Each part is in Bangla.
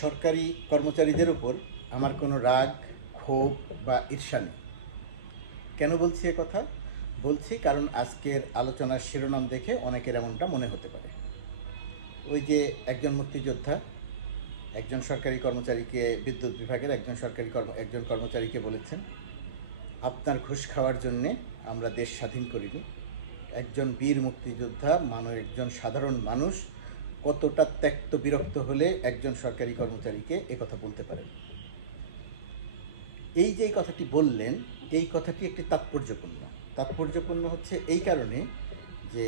সরকারি কর্মচারীদের উপর আমার কোনো রাগ, ক্ষোভ বা ঈর্ষা নেই। কেন বলছি এ কথা? বলছি কারণ আজকের আলোচনার শিরোনাম দেখে অনেকের এমনটা মনে হতে পারে। ওই যে একজন মুক্তিযোদ্ধা একজন সরকারি কর্মচারীকে, বিদ্যুৎ বিভাগের একজন কর্মচারীকে বলেছেন, আপনার ঘুষ খাওয়ার জন্যে আমরা দেশ স্বাধীন করিনি। একজন বীর মুক্তিযোদ্ধা, একজন সাধারণ মানুষ কতটা ত্যক্ত বিরক্ত হলে একজন সরকারি কর্মচারীকে একথা বলতে পারেন। এই যে কথাটি বললেন, এই কথাটি একটি তাৎপর্যপূর্ণ হচ্ছে এই কারণে যে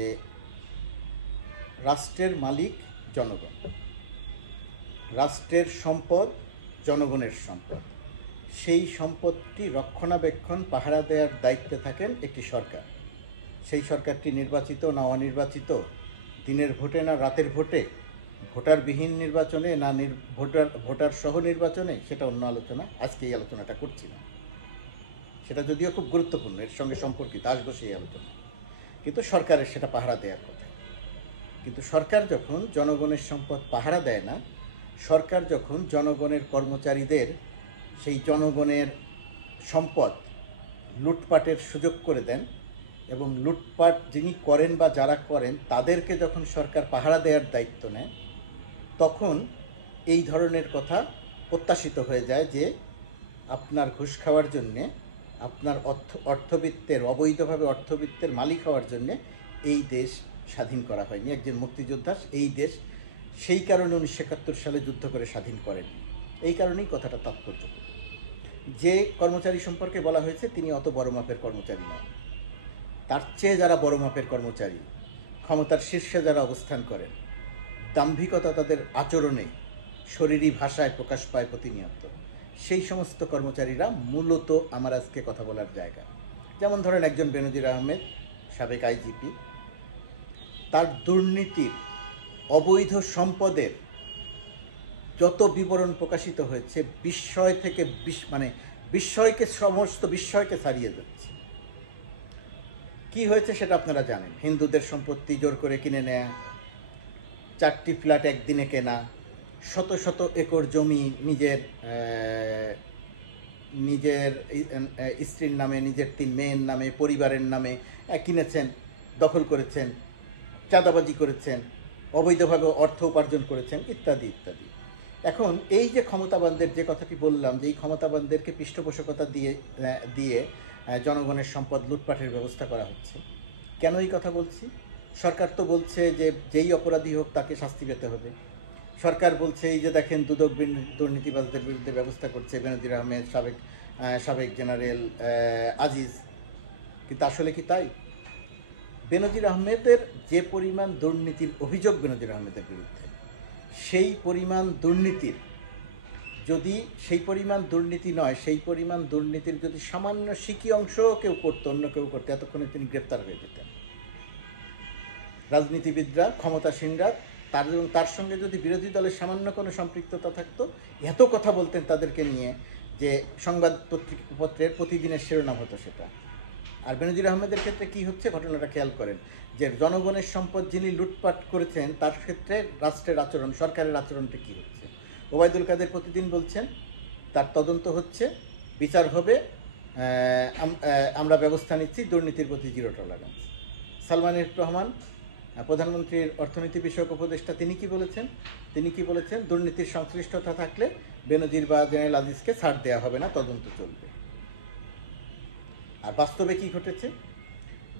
রাষ্ট্রের মালিক জনগণ, রাষ্ট্রের সম্পদ জনগণের সম্পদ। সেই সম্পদটি রক্ষণাবেক্ষণ, পাহারা দেওয়ার দায়িত্বে থাকেন একটি সরকার। সেই সরকারটি নির্বাচিত না অনির্বাচিত, দিনের ভোটে না রাতের ভোটে, ভোটারবিহীন নির্বাচনে না ভোটার সহ নির্বাচনে, সেটা অন্য আলোচনা। আজকে এই আলোচনাটা করছি না, সেটা যদিও খুব গুরুত্বপূর্ণ, এর সঙ্গে সম্পর্কিত, আসবো সেই আলোচনা। কিন্তু সরকারের সেটা পাহারা দেওয়ার কথা। কিন্তু সরকার যখন জনগণের সম্পদ পাহারা দেয় না, সরকার যখন জনগণের কর্মচারীদের সেই জনগণের সম্পদ লুটপাটের সুযোগ করে দেন, এবং লুটপাট যিনি করেন বা যারা করেন তাদেরকে যখন সরকার পাহারা দেওয়ার দায়িত্ব নেয়, তখন এই ধরনের কথা প্রত্যাশিত হয়ে যায় যে আপনার ঘুষ খাওয়ার জন্যে, আপনার অর্থবিত্তের, অবৈধভাবে অর্থবিত্তের মালিক হওয়ার জন্যে এই দেশ স্বাধীন করা হয়নি। একজন মুক্তিযোদ্ধা এই দেশ সেই কারণে 1971 সালে যুদ্ধ করে স্বাধীন করেন। এই কারণেই কথাটা তাৎপর্যপূর্ণ। যে কর্মচারী সম্পর্কে বলা হয়েছে তিনি অত বড় মাপের কর্মচারী নন। তার চেয়ে যারা বড় মাপের কর্মচারী, ক্ষমতার শীর্ষে যারা অবস্থান করেন, দাম্ভিকতা তাদের আচরণে, শরীরী ভাষায় প্রকাশ পায় প্রতিনিয়ত, সেই সমস্ত কর্মচারীরা মূলত আমার আজকে কথা বলার জায়গা। যেমন ধরেন একজন বেনজির আহমেদ, সাবেক আইজিপি, তার দুর্নীতির, অবৈধ সম্পদের যত বিবরণ প্রকাশিত হয়েছে, সমস্ত বিস্ময়কে ছাড়িয়ে যাচ্ছে। কি হয়েছে সেটা আপনারা জানেন। হিন্দুদের সম্পত্তি জোর করে কিনে নেয়া, 4টি ফ্ল্যাট একদিনে কেনা, শত শত একর জমি নিজের স্ত্রীর নামে, নিজের 3 মেয়ের নামে, পরিবারের নামে কিনেছেন, দখল করেছেন, চাঁদাবাজি করেছেন, অবৈধভাবে অর্থ উপার্জন করেছেন, ইত্যাদি ইত্যাদি। এখন এই যে ক্ষমতাবানদের যে কথাটি বললাম, যে এই ক্ষমতাবানদেরকে পৃষ্ঠপোষকতা দিয়ে জনগণের সম্পদ লুটপাটের ব্যবস্থা করা হচ্ছে। কেন এই কথা বলছি? সরকার তো বলছে যে যেই অপরাধী হোক তাকে শাস্তি পেতে হবে। সরকার বলছে এই যে দেখেন দুদক দুর্নীতিবাজদের বিরুদ্ধে ব্যবস্থা করছে, বেনজির আহমেদ, সাবেক জেনারেল আজিজ। কিন্তু আসলে কি তাই? বেনজির আহমেদের যে পরিমাণ দুর্নীতির অভিযোগ বেনজির আহমেদের বিরুদ্ধে, সেই পরিমাণ দুর্নীতির যদি সামান্য সিকি অংশও কেউ করতো, অন্য কেউ করতো, এতক্ষণে তিনি গ্রেপ্তার হয়ে যেতেন। রাজনীতিবিদরা, ক্ষমতাসীনরা, তার সঙ্গে যদি বিরোধী দলের সামান্য কোনো সম্পৃক্ততা থাকতো, এত কথা বলতেন তাদেরকে নিয়ে যে সংবাদপত্রের প্রতিদিনের শিরোনাম হতো সেটা। আর বেনজির আহমেদের ক্ষেত্রে কি হচ্ছে ঘটনাটা খেয়াল করেন, যে জনগণের সম্পদ যিনি লুটপাট করেছেন তার ক্ষেত্রে রাষ্ট্রের আচরণ, সরকারের আচরণটা কী হচ্ছে। ওবায়দুল কাদের প্রতিদিন বলছেন তার তদন্ত হচ্ছে, বিচার হবে, আমরা ব্যবস্থা নিচ্ছি, দুর্নীতির প্রতি 0 টলারেন্স। সালমান রহমান, প্রধানমন্ত্রীর অর্থনীতি বিষয়ক উপদেষ্টা, তিনি কি বলেছেন? দুর্নীতির সংশ্লিষ্টতা থাকলে বেনজির বা জেনারেল আজিজকে ছাড় দেওয়া হবে না, তদন্ত চলবে। আর বাস্তবে কি ঘটেছে?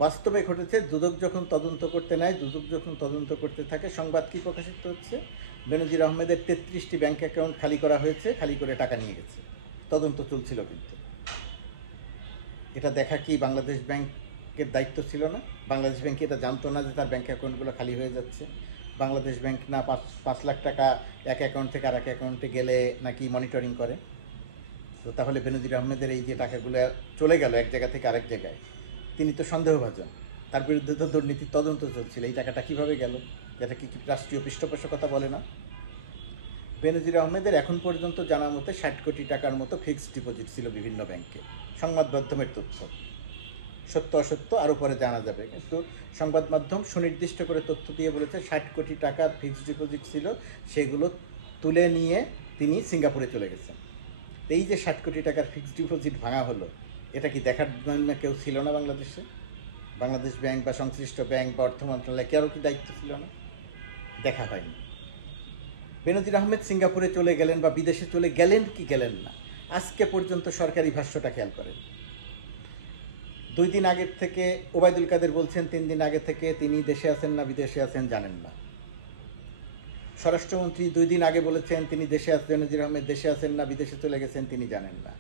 বাস্তবে ঘটেছে, দুদক যখন তদন্ত করতে নেয়, দুদক যখন তদন্ত করতে থাকে, সংবাদ কি প্রকাশিত হচ্ছে? বেনজির আহমেদের 33টি ব্যাংক অ্যাকাউন্ট খালি করা হয়েছে, খালি করে টাকা নিয়ে গেছে। তদন্ত চলছিল। কিন্তু এটা দেখা কি বাংলাদেশ ব্যাংকের দায়িত্ব ছিল না? বাংলাদেশ ব্যাংক এটা জানতো না যে তার ব্যাংক অ্যাকাউন্টগুলো খালি হয়ে যাচ্ছে? বাংলাদেশ ব্যাংক না 5 লাখ টাকা এক অ্যাকাউন্ট থেকে আর এক অ্যাকাউন্টে গেলে নাকি মনিটরিং করে? তো তাহলে বেনজির আহমেদের এই যে টাকাগুলো চলে গেল এক জায়গা থেকে আরেক জায়গায়, তিনি তো সন্দেহভাজন, তার বিরুদ্ধে তো দুর্নীতির তদন্ত চলছিল, এই টাকাটা কীভাবে গেল? যেটা কি রাষ্ট্রীয় পৃষ্ঠপোষকতা বলে না? বেনজির আহমেদের এখন পর্যন্ত জানা মতে 60 কোটি টাকার মতো ফিক্সড ডিপোজিট ছিল বিভিন্ন ব্যাংকে। সংবাদ মাধ্যমের তথ্য, সত্য অসত্য আরও পরে জানা যাবে, কিন্তু সংবাদ মাধ্যম সুনির্দিষ্ট করে তথ্য দিয়ে বলেছে 60 কোটি টাকার ফিক্সড ডিপোজিট ছিল, সেগুলো তুলে নিয়ে তিনি সিঙ্গাপুরে চলে গেছেন। এই যে 60 কোটি টাকার ফিক্সড ডিপোজিট ভাঙা হলো, এটা কি দেখার জন্য কেউ ছিল না বাংলাদেশে? বাংলাদেশ ব্যাংক বা সংশ্লিষ্ট ব্যাংক বা অর্থ মন্ত্রণালয় কারো কি দায়িত্ব ছিল না? দেখা হয়নি। বেনজির আহমেদ সিঙ্গাপুরে চলে গেলেন বা বিদেশে চলে গেলেন কি গেলেন না, আজকে পর্যন্ত সরকারি ভাষ্যটা খেয়াল করেন। 2 দিন আগের থেকে ওবায়দুল কাদের বলছেন 3 দিন আগে থেকে তিনি দেশে আছেন না বিদেশে আছেন জানেন না। স্বরাষ্ট্রমন্ত্রী 2 দিন আগে বলেছেন তিনি দেশে আছেন, বেনজির আহমেদ দেশে আছেন না বিদেশে চলে গেছেন তিনি জানেন না।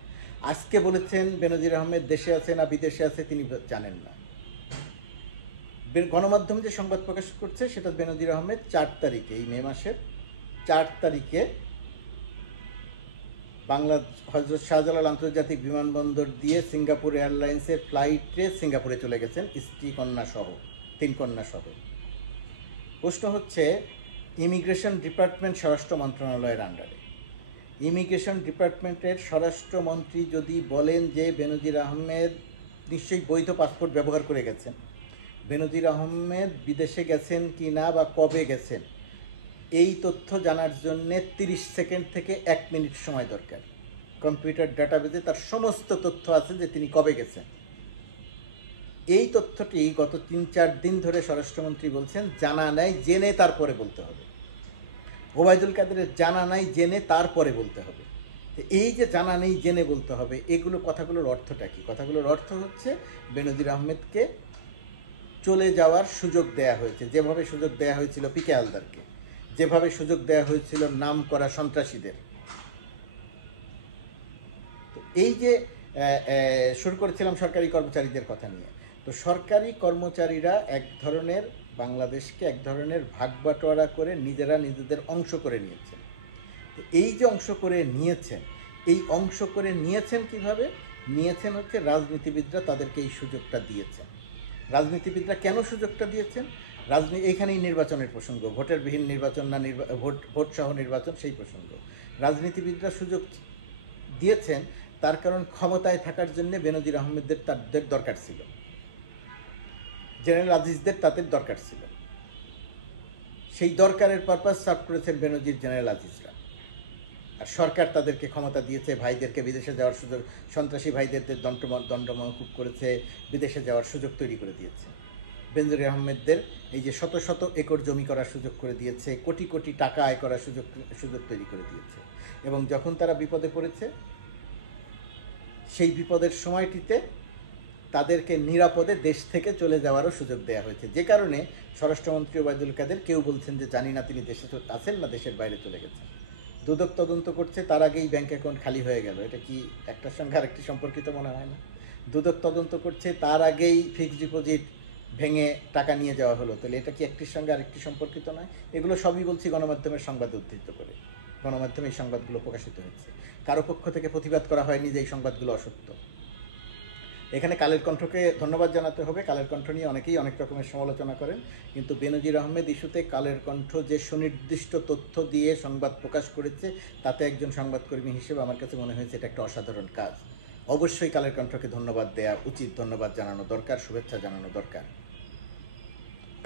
আজকে বলেছেন বেনজির আহমেদ দেশে আছে না বিদেশে আছে তিনি জানেন না। গণমাধ্যম যে সংবাদ প্রকাশ করছে সেটা বেনজির আহমেদ 4 তারিখে, এই মে মাসের 4 তারিখে বাংলা হজরত শাহজালাল আন্তর্জাতিক বিমানবন্দর দিয়ে সিঙ্গাপুর এয়ারলাইন্সের ফ্লাইটে সিঙ্গাপুরে চলে গেছেন স্ত্রী কন্যা সহ, 3 কন্যা সহ। প্রশ্ন হচ্ছে, ইমিগ্রেশন ডিপার্টমেন্ট স্বরাষ্ট্র মন্ত্রণালয়ের আন্ডারে, ইমিগ্রেশন ডিপার্টমেন্টের স্বরাষ্ট্রমন্ত্রী যদি বলেন যে বেনজির আহমেদ নিশ্চয়ই বৈধ পাসপোর্ট ব্যবহার করে গেছেন, বেনজির আহমেদ বিদেশে গেছেন কি না বা কবে গেছেন, এই তথ্য জানার জন্য 30 সেকেন্ড থেকে 1 মিনিট সময় দরকার। কম্পিউটার ডাটাবেজে তার সমস্ত তথ্য আছে যে তিনি কবে গেছেন। এই তথ্যটি গত 3-4 দিন ধরে স্বরাষ্ট্রমন্ত্রী বলছেন জানা নাই, জেনে তারপরে বলতে হবে। ওবায়দুল কাদেরের জানা নাই, জেনে তারপরে বলতে হবে। এই যে জানা নেই জেনে বলতে হবে, এগুলো কথাগুলোর অর্থটা কি? কথাগুলোর অর্থ হচ্ছে বেনজির আহমেদকে চলে যাওয়ার সুযোগ দেয়া হয়েছে, যেভাবে সুযোগ দেয়া হয়েছিল পিকে হালদারকে, যেভাবে সুযোগ দেয়া হয়েছিল নাম করা সন্ত্রাসীদের। তো এই যে শুরু করেছিলাম সরকারি কর্মচারীদের কথা নিয়ে, তো সরকারি কর্মচারীরা এক ধরনের বাংলাদেশকে এক ধরনের ভাগবাটোয়ারা করে নিজেরা নিজেদের অংশ করে নিয়েছেন। তো এই যে অংশ করে নিয়েছেন, এই অংশ করে নিয়েছেন কিভাবে নিয়েছেন? হচ্ছে রাজনীতিবিদরা তাদেরকে এই সুযোগটা দিয়েছেন। রাজনীতিবিদরা কেন সুযোগটা দিয়েছেন? এইখানেই নির্বাচনের প্রসঙ্গ, ভোটের বিহীন নির্বাচন না ভোট সহ নির্বাচন, সেই প্রসঙ্গ। রাজনীতিবিদরা সুযোগ দিয়েছেন তার কারণ ক্ষমতায় থাকার জন্য বেনজির আহমেদদের তাদের দরকার ছিল, জেনারেল আজিজদের তাদের দরকার ছিল। সেই দরকারের পারপাস সার্ভ করেছেন বেনজির জেনারেল আজিজরা। আর সরকার তাদেরকে ক্ষমতা দিয়েছে, ভাইদেরকে বিদেশে যাওয়ার সুযোগ, সন্ত্রাসী ভাইদের দণ্ড মওকুফ করেছে, বিদেশে যাওয়ার সুযোগ তৈরি করে দিয়েছে। বেনজির আহমেদদের এই যে শত শত একর জমি করার সুযোগ করে দিয়েছে, কোটি কোটি টাকা আয় করার সুযোগ তৈরি করে দিয়েছে। এবং যখন তারা বিপদে পড়েছে, সেই বিপদের সময়টিতে তাদেরকে নিরাপদে দেশ থেকে চলে যাওয়ারও সুযোগ দেওয়া হয়েছে। যে কারণে স্বরাষ্ট্রমন্ত্রী ওবায়দুল কাদের কেউ বলছেন যে জানি না তিনি দেশে আছেন না দেশের বাইরে চলে গেছেন। দুদক তদন্ত করছে, তার আগেই ব্যাংক অ্যাকাউন্ট খালি হয়ে গেল। এটা কি একটার সঙ্গে আরেকটি সম্পর্কিত মনে হয় না? দুদক তদন্ত করছে, তার আগেই ফিক্সড ডিপোজিট ভেঙে টাকা নিয়ে যাওয়া হলো, তাহলে এটা কি একটির সঙ্গে আরেকটি সম্পর্কিত নয়? এগুলো সবই বলছি গণমাধ্যমের সংবাদ উদ্ধৃত করে। গণমাধ্যমে এই সংবাদগুলো প্রকাশিত হয়েছে, কারো পক্ষ থেকে প্রতিবাদ করা হয়নি যে এই সংবাদগুলো অসত্য। এখানে কালের কণ্ঠকে ধন্যবাদ জানাতে হবে। কালের কণ্ঠ নিয়ে অনেকেই অনেক রকমের সমালোচনা করেন, কিন্তু বেনজির আহমেদ ইস্যুতে কালের কণ্ঠ যে সুনির্দিষ্ট তথ্য দিয়ে সংবাদ প্রকাশ করেছে, তাতে একজন সংবাদকর্মী হিসেবে আমার কাছে মনে হয়েছে এটা একটা অসাধারণ কাজ। অবশ্যই কালের কণ্ঠকে ধন্যবাদ দেওয়া উচিত, ধন্যবাদ জানানো দরকার, শুভেচ্ছা জানানো দরকার।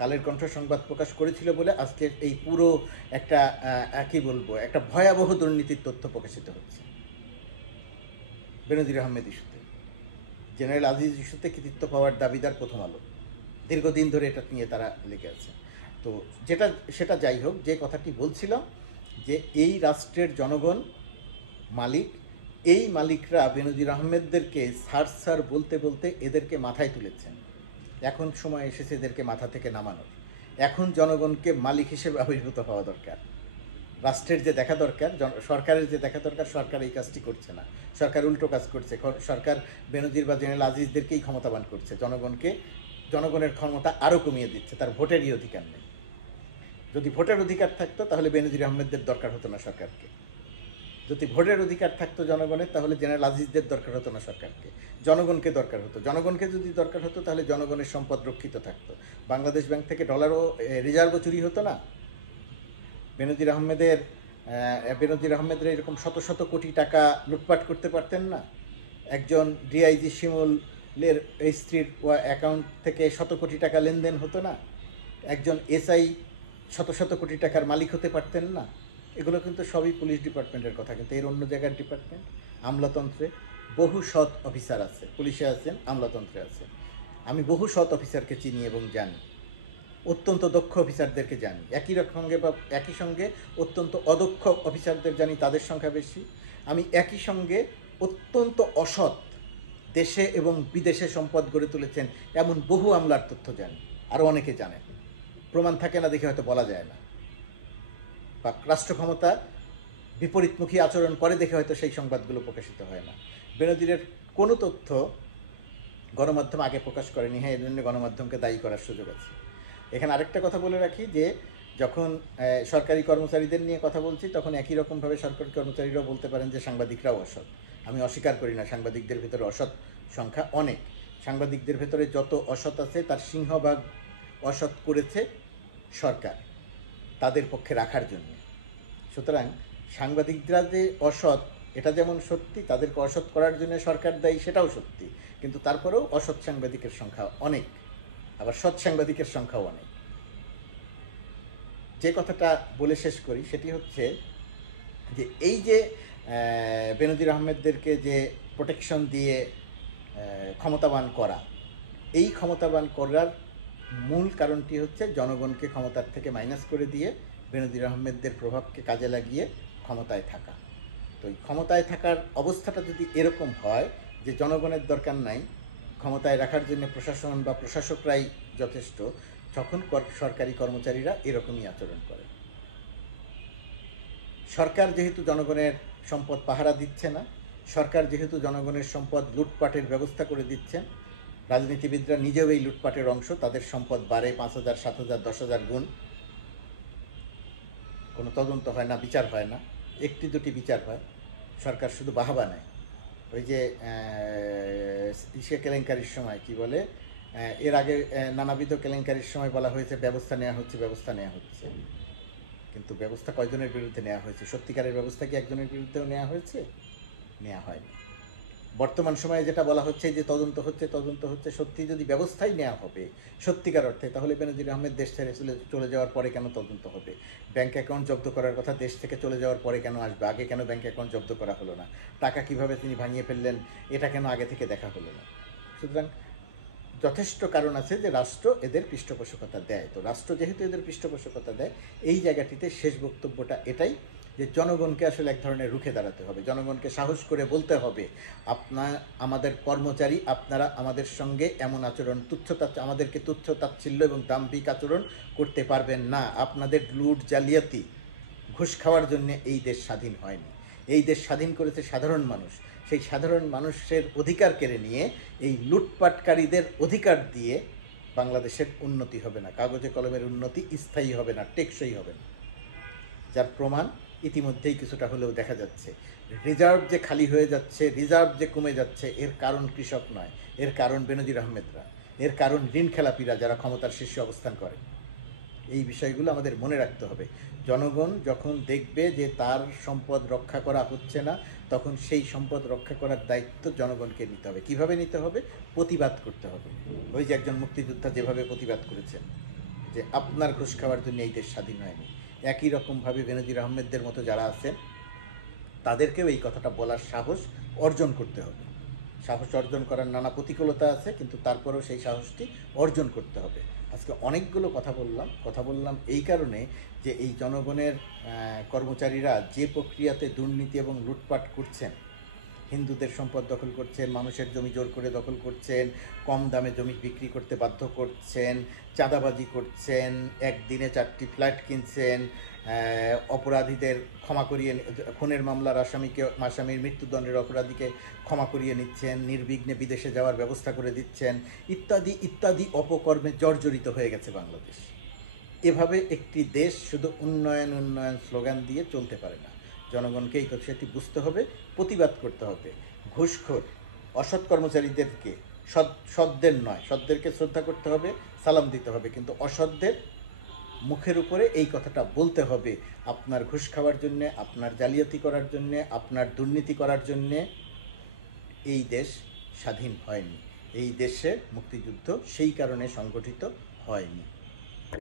কালের কণ্ঠ সংবাদ প্রকাশ করেছিল বলে আজকের এই পুরো একটা কী বলবো, একটা ভয়াবহ দুর্নীতির তথ্য প্রকাশিত হচ্ছে বেনজির আহমেদ ইস্যুতে। জেনারেল আজিজ ইস্যুতে কৃতিত্ব পাওয়ার দাবিদার প্রথম আলো, দীর্ঘদিন ধরে এটা নিয়ে তারা লেগে আছে। তো সেটা যাই হোক, যে কথাটি বলছিলাম যে এই রাষ্ট্রের জনগণ মালিক, এই মালিকরা বেনজির আহমেদদেরকে স্যার বলতে বলতে এদেরকে মাথায় তুলেছেন। এখন সময় এসেছে এদেরকে মাথা থেকে নামানোর। এখন জনগণকে মালিক হিসেবে আবির্ভূত হওয়া দরকার। রাষ্ট্রের যে দেখা দরকার, সরকারের যে দেখা দরকার, সরকার এই কাজটি করছে না। সরকার উল্টো কাজ করছে। সরকার বেনজির বা জেনারেল আজিজদেরকেই ক্ষমতাবান করছে, জনগণের ক্ষমতা আরও কমিয়ে দিচ্ছে। তার ভোটেরই অধিকার নেই। যদি ভোটের অধিকার থাকতো তাহলে বেনজির আহমেদদের দরকার হতো না সরকারকে। যদি ভোটের অধিকার থাকতো জনগণের, তাহলে জেনারেল আজিজদের দরকার হতো না সরকারকে, জনগণকে দরকার হতো। জনগণকে যদি দরকার হতো তাহলে জনগণের সম্পদ রক্ষিত থাকতো। বাংলাদেশ ব্যাংক থেকে ডলারও রিজার্ভও চুরি হতো না। বেনজির আহমেদরা এরকম শত শত কোটি টাকা লুটপাট করতে পারতেন না। একজন ডিআইজি শিমুলের স্ত্রীর অ্যাকাউন্ট থেকে শত কোটি টাকা লেনদেন হতো না। একজন এসআই শত শত কোটি টাকার মালিক হতে পারতেন না। এগুলো কিন্তু সবই পুলিশ ডিপার্টমেন্টের কথা, কিন্তু এর অন্য জায়গার ডিপার্টমেন্ট। আমলাতন্ত্রে বহু সৎ অফিসার আছে, পুলিশে আছেন, আমলাতন্ত্রে আছে। আমি বহু সৎ অফিসারকে চিনি এবং জানি, অত্যন্ত দক্ষ অফিসারদেরকে জানি। একই সঙ্গে অত্যন্ত অদক্ষ অফিসারদের জানি, তাদের সংখ্যা বেশি। আমি একই সঙ্গে অত্যন্ত অসৎ, দেশে এবং বিদেশে সম্পদ গড়ে তুলেছেন এমন বহু আমলার তথ্য জানি, আরও অনেকে জানেন। প্রমাণ থাকে না দেখে হয়তো বলা যায় না, বা রাষ্ট্র ক্ষমতা বিপরীতমুখী আচরণ করে দেখে হয়তো সেই সংবাদগুলো প্রকাশিত হয় না। বেনজিরের কোনো তথ্য গণমাধ্যম আগে প্রকাশ করেনি, হ্যাঁ, এর জন্য গণমাধ্যমকে দায়ী করার সুযোগ আছে। এখানে আরেকটা কথা বলে রাখি যে যখন সরকারি কর্মচারীদের নিয়ে কথা বলছি, তখন একই রকমভাবে সরকারি কর্মচারীরাও বলতে পারেন যে সাংবাদিকরাও অসৎ। আমি অস্বীকার করি না, সাংবাদিকদের ভেতরে অসৎ সংখ্যা অনেক। সাংবাদিকদের ভেতরে যত অসৎ আছে তার সিংহভাগ অসৎ করেছে সরকার তাদের পক্ষে রাখার জন্য। সুতরাং সাংবাদিকরা যে অসৎ, এটা যেমন সত্যি, তাদেরকে অসৎ করার জন্য সরকার দায়ী, সেটাও সত্যি। কিন্তু তারপরেও অসৎ সাংবাদিকের সংখ্যা অনেক, আবার সৎ সাংবাদিকের সংখ্যাও অনেক। যে কথাটা বলে শেষ করি সেটি হচ্ছে যে এই যে বেনজির আহমেদদেরকে যে প্রোটেকশন দিয়ে ক্ষমতাবান করা, এই ক্ষমতাবান করার মূল কারণটি হচ্ছে জনগণকে ক্ষমতার থেকে মাইনাস করে দিয়ে বেনজির আহমেদদের প্রভাবকে কাজে লাগিয়ে ক্ষমতায় থাকা। তো এই ক্ষমতায় থাকার অবস্থাটা যদি এরকম হয় যে জনগণের দরকার নাই, ক্ষমতায় রাখার জন্য প্রশাসন বা প্রশাসকরাই যথেষ্ট, তখন সরকারি কর্মচারীরা এরকমই আচরণ করে। সরকার যেহেতু জনগণের সম্পদ পাহারা দিচ্ছে না, সরকার যেহেতু জনগণের সম্পদ লুটপাটের ব্যবস্থা করে দিচ্ছেন, রাজনীতিবিদরা নিজেও এই লুটপাটের অংশ, তাদের সম্পদ বাড়ে 5,000, 7,000, 10,000 গুণ। কোনো তদন্ত হয় না, বিচার হয় না, একটি দুটি বিচার হয়, সরকার শুধু বাহাবা নেয়। ওই যে ইসে কেলেঙ্কারির সময় কি বলে, এর আগে নানাবিধ কেলেঙ্কারির সময় বলা হয়েছে ব্যবস্থা নেওয়া হচ্ছে, ব্যবস্থা নেওয়া হচ্ছে, কিন্তু ব্যবস্থা কয়জনের বিরুদ্ধে নেওয়া হয়েছে? সত্যিকারের ব্যবস্থা কি একজনের বিরুদ্ধেও নেওয়া হয়েছে? নেওয়া হয়নি। বর্তমান সময়ে যেটা বলা হচ্ছে যে তদন্ত হচ্ছে, সত্যি যদি ব্যবস্থাই নেওয়া হবে সত্যিকার অর্থে, তাহলে বেনজির আহমেদ দেশ ছেড়ে চলে যাওয়ার পরে কেন তদন্ত হবে? ব্যাংক অ্যাকাউন্ট জব্দ করার কথা দেশ থেকে চলে যাওয়ার পরে কেন আসবে? আগে কেন ব্যাংক অ্যাকাউন্ট জব্দ করা হলো না? টাকা কিভাবে তিনি ভাঙিয়ে ফেললেন, এটা কেন আগে থেকে দেখা হলো না? সুতরাং যথেষ্ট কারণ আছে যে রাষ্ট্র এদের পৃষ্ঠপোষকতা দেয়। তো রাষ্ট্র যেহেতু এদের পৃষ্ঠপোষকতা দেয়, এই জায়গাটিতে শেষ বক্তব্যটা এটাই যে জনগণকে আসলে এক ধরনের রুখে দাঁড়াতে হবে, জনগণকে সাহস করে বলতে হবে, আমাদের কর্মচারী, আপনারা আমাদের সঙ্গে এমন আচরণ, আমাদেরকে তুচ্ছ তাচ্ছিল্য এবং দাম্ভিক আচরণ করতে পারবেন না। আপনাদের লুট, জালিয়াতি, ঘুষ খাওয়ার জন্য এই দেশ স্বাধীন হয়নি। এই দেশ স্বাধীন করেছে সাধারণ মানুষ। সেই সাধারণ মানুষের অধিকার কেড়ে নিয়ে এই লুটপাটকারীদের অধিকার দিয়ে বাংলাদেশের উন্নতি হবে না, কাগজে কলমের উন্নতি স্থায়ী হবে না, টেকসই হবে না। যার প্রমাণ ইতিমধ্যেই কিছুটা হলেও দেখা যাচ্ছে। রিজার্ভ যে খালি হয়ে যাচ্ছে, রিজার্ভ যে কমে যাচ্ছে, এর কারণ কৃষক নয়, এর কারণ বেনজির আহমেদরা, এর কারণ ঋণ খেলাপিরা যারা ক্ষমতার শীর্ষে অবস্থান করে। এই বিষয়গুলো আমাদের মনে রাখতে হবে। জনগণ যখন দেখবে যে তার সম্পদ রক্ষা করা হচ্ছে না, তখন সেই সম্পদ রক্ষা করার দায়িত্ব জনগণকে নিতে হবে। কিভাবে নিতে হবে? প্রতিবাদ করতে হবে। ওই যে একজন মুক্তিযোদ্ধা যেভাবে প্রতিবাদ করেছেন যে আপনার ঘুষ খাওয়ার জন্য এই দেশ স্বাধীন হয়নি, একই রকমভাবে বেনজির আহমেদদের মতো যারা আছেন তাদেরকেও এই কথাটা বলার সাহস অর্জন করতে হবে। সাহস অর্জন করার নানা প্রতিকূলতা আছে, কিন্তু তারপরেও সেই সাহসটি অর্জন করতে হবে। আজকে অনেকগুলো কথা বললাম এই কারণে যে এই জনগণের কর্মচারীরা যে প্রক্রিয়াতে দুর্নীতি এবং লুটপাট করছেন, হিন্দুদের সম্পদ দখল করছেন, মানুষের জমি জোর করে দখল করছেন, কম দামে জমি বিক্রি করতে বাধ্য করছেন, চাঁদাবাজি করছেন, একদিনে 4টি ফ্ল্যাট কিনছেন, অপরাধীদের ক্ষমা করিয়ে, খুনের মামলার আসামির মৃত্যুদণ্ডের অপরাধীকে ক্ষমা করিয়ে নিচ্ছেন, নির্বিঘ্নে বিদেশে যাওয়ার ব্যবস্থা করে দিচ্ছেন, ইত্যাদি ইত্যাদি অপকর্মে জর্জরিত হয়ে গেছে বাংলাদেশ। এভাবে একটি দেশ শুধু উন্নয়ন উন্নয়ন স্লোগান দিয়ে চলতে পারে না। জনগণকে এই বিষয়টি বুঝতে হবে, প্রতিবাদ করতে হবে। ঘুষখোর অসৎ কর্মচারীদেরকে, সৎদের নয়, সৎদেরকে শ্রদ্ধা করতে হবে, সালাম দিতে হবে, কিন্তু অসৎদের মুখের উপরে এই কথাটা বলতে হবে, আপনার ঘুষ খাওয়ার জন্যে, আপনার জালিয়াতি করার জন্যে, আপনার দুর্নীতি করার জন্যে এই দেশ স্বাধীন হয়নি। এই দেশে মুক্তিযুদ্ধ সেই কারণে সংগঠিত হয়নি।